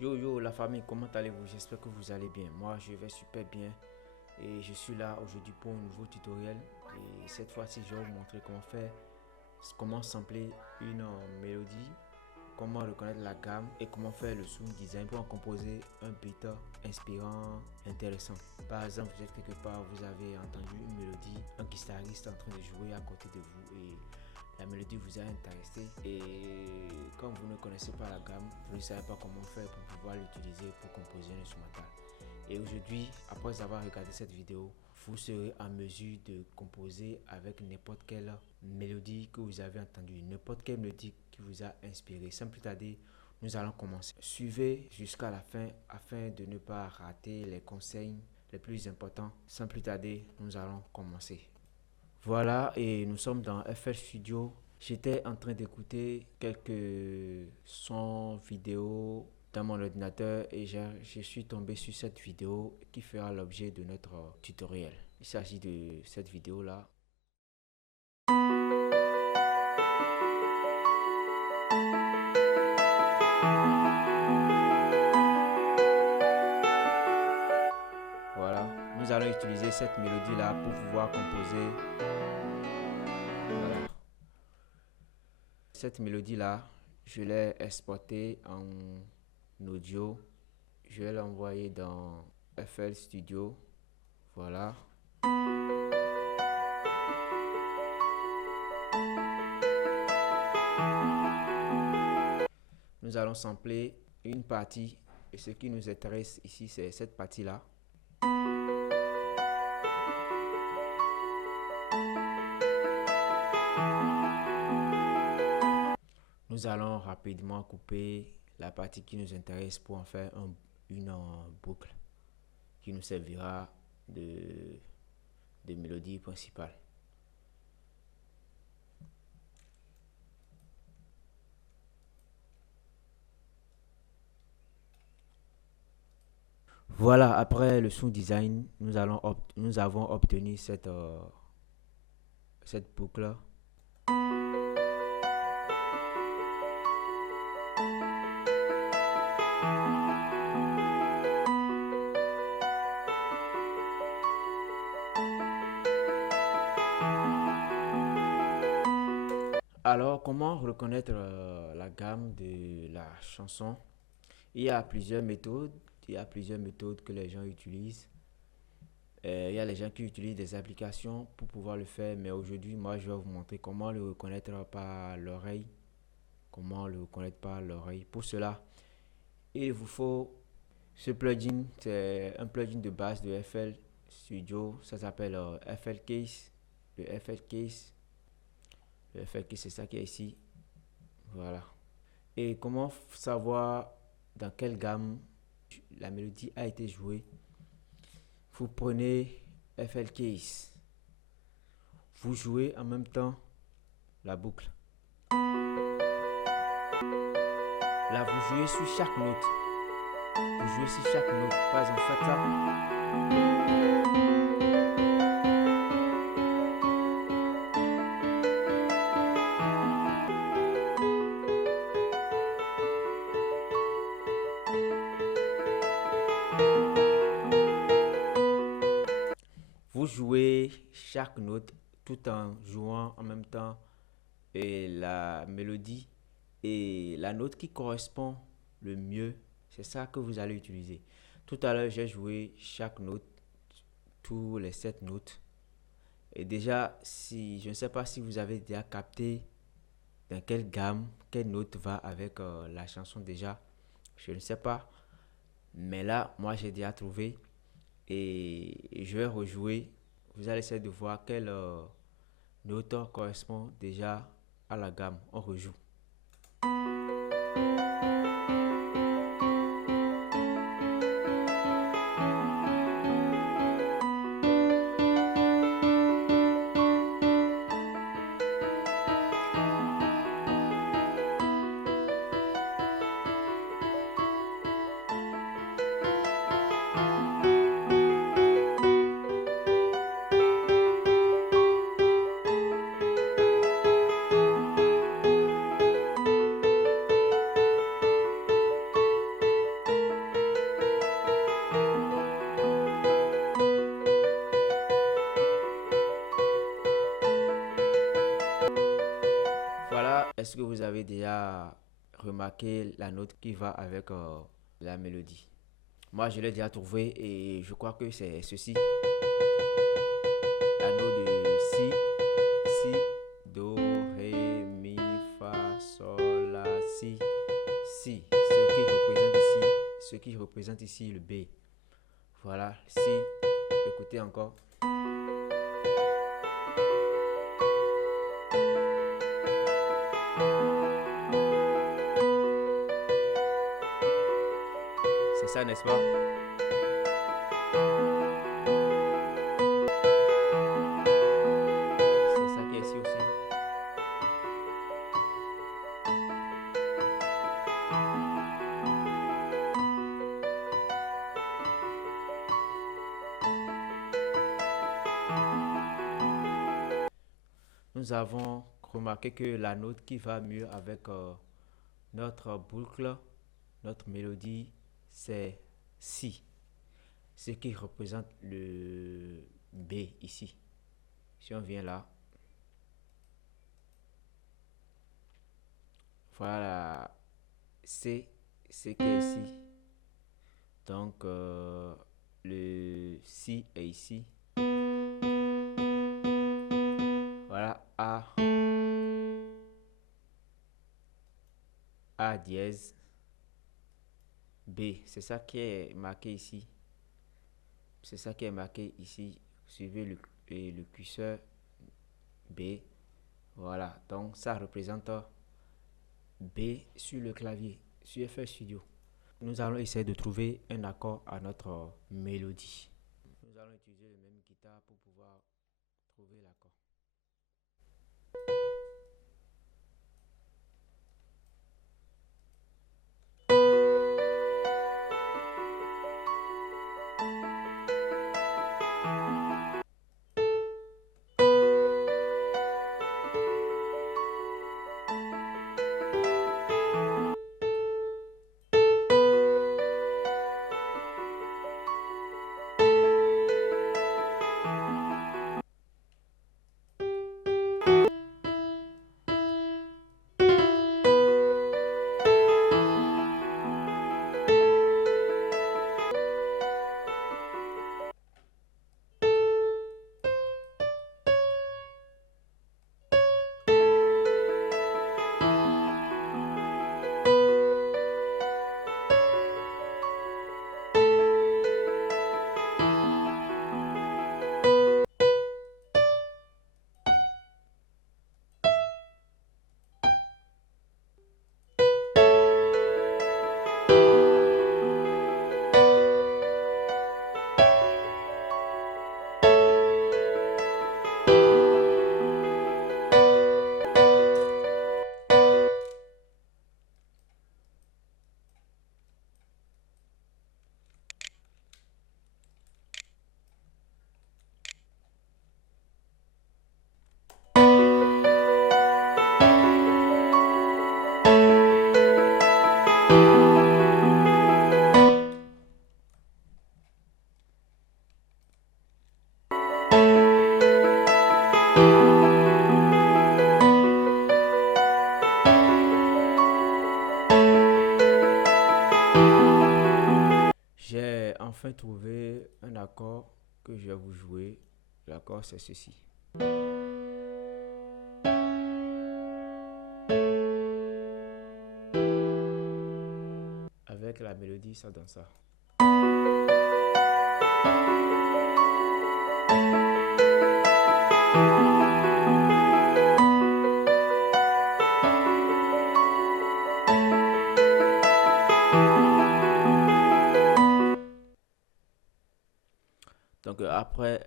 Yo yo la famille, comment allez-vous? J'espère que vous allez bien. Moi je vais super bien et je suis là aujourd'hui pour un nouveau tutoriel. Et cette fois-ci je vais vous montrer comment sampler une mélodie, comment reconnaître la gamme et comment faire le sound design pour en composer un beat inspirant, intéressant. Par exemple, vous êtes quelque part, vous avez entendu une mélodie, un guitariste en train de jouer à côté de vous et la mélodie vous a intéressé et comme vous ne connaissez pas la gamme, vous ne savez pas comment faire pour pouvoir l'utiliser pour composer un instrumental. Et aujourd'hui, après avoir regardé cette vidéo, vous serez en mesure de composer avec n'importe quelle mélodie que vous avez entendue, n'importe quelle mélodie qui vous a inspiré. Sans plus tarder, nous allons commencer. Suivez jusqu'à la fin afin de ne pas rater les conseils les plus importants. Sans plus tarder, nous allons commencer. Voilà, et nous sommes dans FL Studio. J'étais en train d'écouter quelques sons vidéo dans mon ordinateur et je suis tombé sur cette vidéo qui fera l'objet de notre tutoriel. Il s'agit de cette vidéo-là. Voilà, nous allons utiliser cette mélodie-là pour pouvoir composer. Voilà. Cette mélodie-là, je l'ai exportée en audio. Je vais l'envoyer dans FL Studio. Voilà. Nous allons sampler une partie et ce qui nous intéresse ici, c'est cette partie-là. Nous allons rapidement couper la partie qui nous intéresse pour en faire une boucle qui nous servira de mélodie principale. Voilà, après le sound design, nous avons obtenu cette boucle. Alors, comment reconnaître la gamme de la chanson? Il y a plusieurs méthodes. Il y a plusieurs méthodes que les gens utilisent. Il y a les gens qui utilisent des applications pour pouvoir le faire, mais aujourd'hui, moi, je vais vous montrer comment le reconnaître par l'oreille. Comment le reconnaître par l'oreille. Pour cela, il vous faut ce plugin. C'est un plugin de base de FL Studio. Ça s'appelle FL Case. Le FL Case. Le FL Case, c'est ça qui est ici. Voilà. Et comment savoir dans quelle gamme la mélodie a été jouée? Vous prenez FL Case. Vous jouez en même temps la boucle. Là, vous jouez sur chaque note. Vous jouez sur chaque note. Par exemple, faites ça. Vous jouez chaque note tout en jouant en même temps et la mélodie et la note qui correspond le mieux, c'est ça que vous allez utiliser. Tout à l'heure, j'ai joué chaque note, tous les 7 notes. Et déjà, si je ne sais pas si vous avez déjà capté dans quelle gamme, quelle note va avec la chanson déjà. Je ne sais pas. Mais là, moi, j'ai déjà trouvé. Et je vais rejouer. Vous allez essayer de voir quelle note correspond déjà à la gamme. On rejoue. Est-ce que vous avez déjà remarqué la note qui va avec la mélodie? Moi, je l'ai déjà trouvé et je crois que c'est ceci. La note de si, si, do, ré, mi, fa, sol, la, si, si. Ce qui représente ici le B. Voilà, si. Écoutez encore. C'est ça, n'est-ce pas? C'est ça qui est ici aussi. Nous avons remarqué que la note qui va mieux avec notre boucle, notre mélodie, c'est si. Ce qui représente le B ici. Si on vient là, voilà C, c'est qui est ici. Donc le si est ici. Voilà A dièse B. C'est ça qui est marqué ici. C'est ça qui est marqué ici. Suivez le curseur B. Voilà. Donc ça représente B sur le clavier, sur FL Studio. Nous allons essayer de trouver un accord à notre mélodie. Nous allons utiliser le même guitare pour pouvoir trouver l'accord. J'ai enfin trouvé un accord que je vais vous jouer. L'accord c'est ceci. Avec la mélodie, ça donne ça. Donc après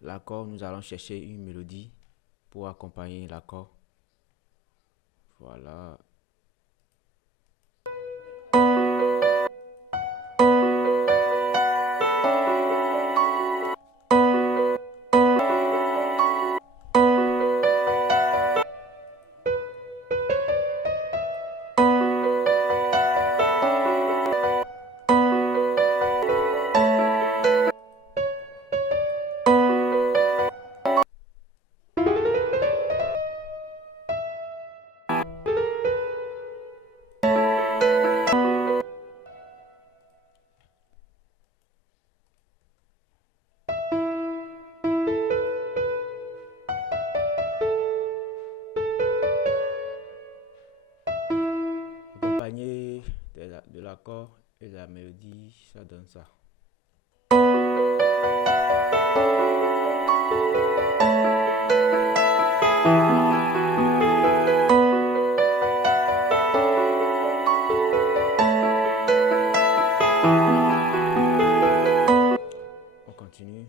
l'accord, nous allons chercher une mélodie pour accompagner l'accord. Voilà. l'accord et la mélodie, ça donne ça. On continue.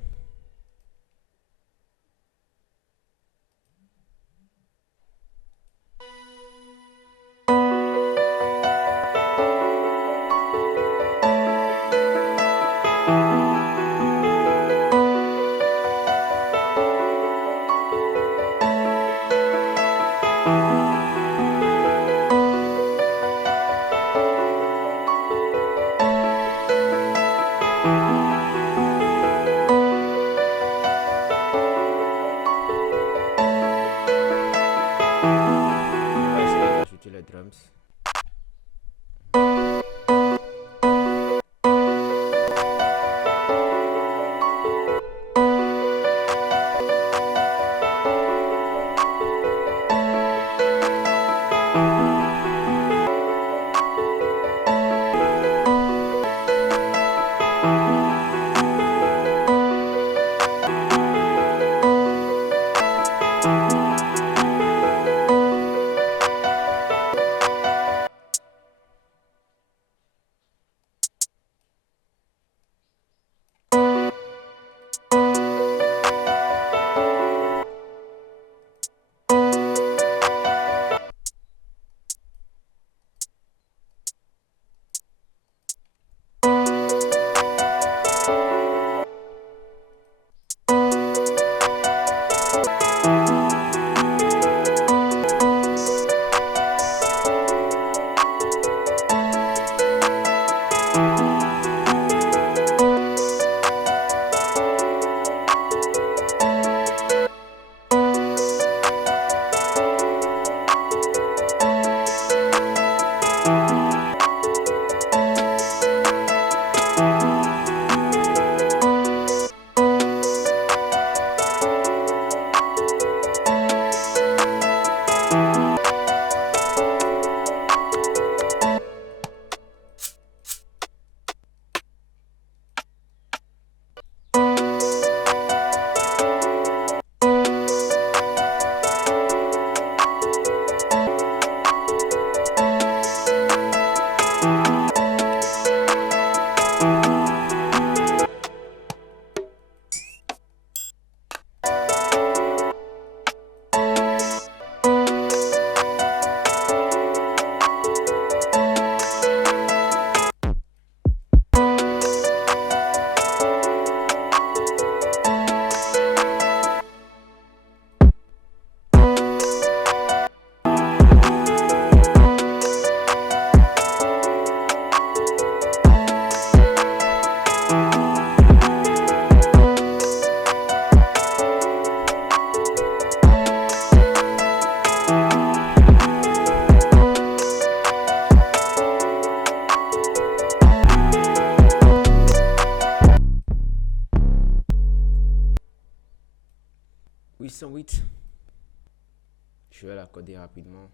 On va essayer d'ajouter les drums. Je vais l'accorder rapidement.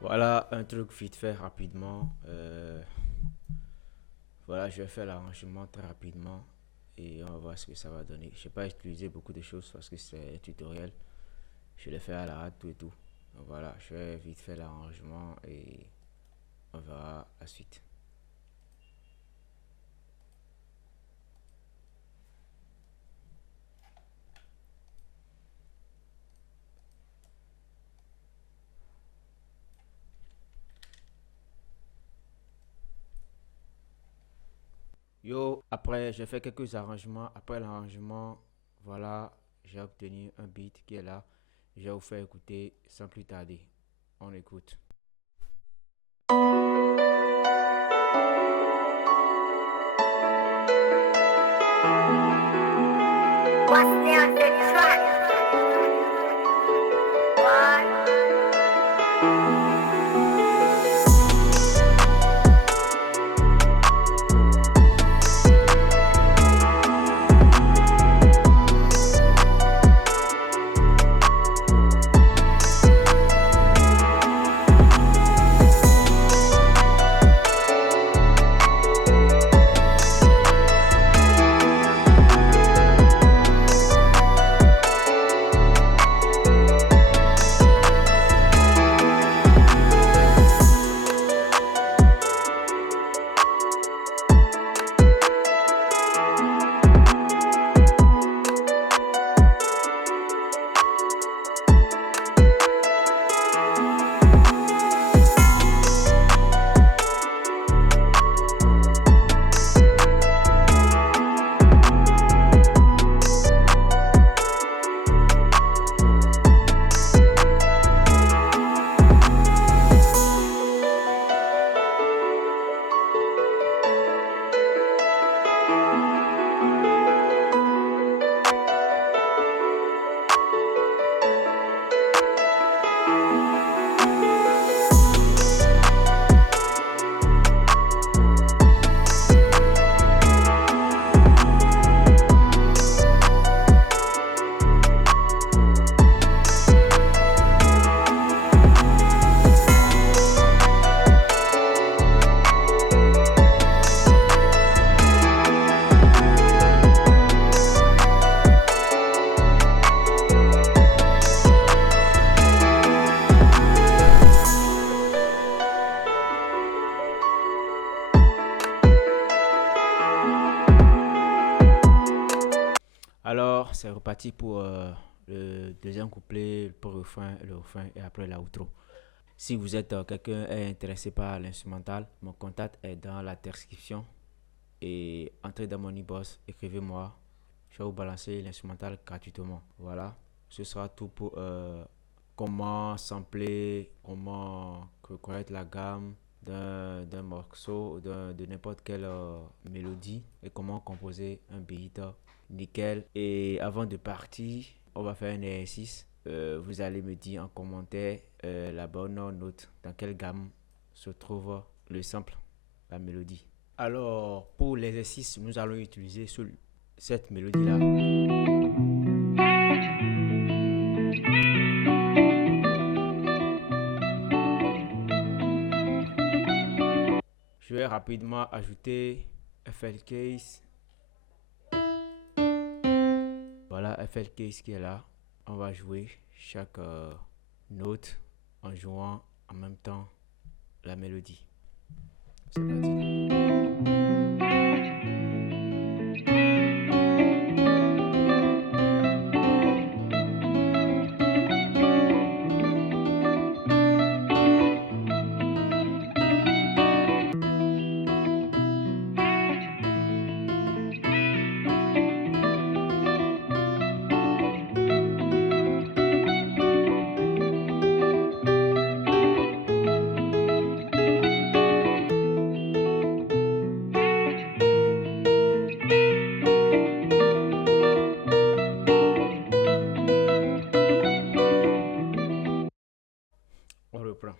Voilà un truc vite fait rapidement. Voilà, je vais faire l'arrangement très rapidement et on va voir ce que ça va donner. Je n'ai pas utilisé beaucoup de choses parce que c'est un tutoriel. Je l'ai fait à la hâte, tout et tout. Donc voilà, je vais vite faire l'arrangement et on verra la suite. Yo, après, j'ai fait quelques arrangements. Après l'arrangement, voilà, j'ai obtenu un beat qui est là. Je vais vous faire écouter sans plus tarder. On écoute. What's on the track? What? Alors, c'est reparti pour le deuxième couplet, pour le refrain et après l'outro. Si vous êtes quelqu'un est intéressé par l'instrumental, mon contact est dans la description. Et entrez dans mon e-boss, écrivez-moi. Je vais vous balancer l'instrumental gratuitement. Voilà, ce sera tout pour comment sampler, comment reconnaître la gamme d'un morceau, de n'importe quelle mélodie et comment composer un beat nickel. Et avant de partir, on va faire un exercice. Vous allez me dire en commentaire la bonne note, dans quelle gamme se trouve le sample, la mélodie. Alors, pour l'exercice, nous allons utiliser cette mélodie-là. Je vais rapidement ajouter FL Case. Voilà FL Case qui est là. On va jouer chaque note en jouant en même temps la mélodie. C'est parti. On reprend.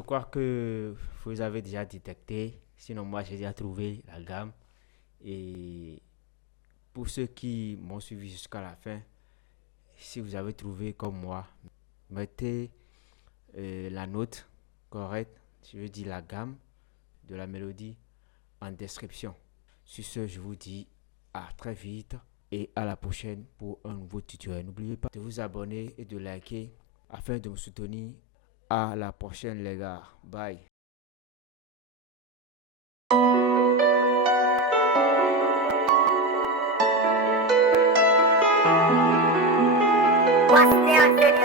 je crois que vous avez déjà détecté. Sinon, moi, j'ai déjà trouvé la gamme. Et pour ceux qui m'ont suivi jusqu'à la fin, si vous avez trouvé comme moi, mettez la note correcte, je veux dire la gamme de la mélodie en description. Sur ce, je vous dis à très vite et à la prochaine pour un nouveau tutoriel. N'oubliez pas de vous abonner et de liker afin de me soutenir. À la prochaine les gars. Bye. What's the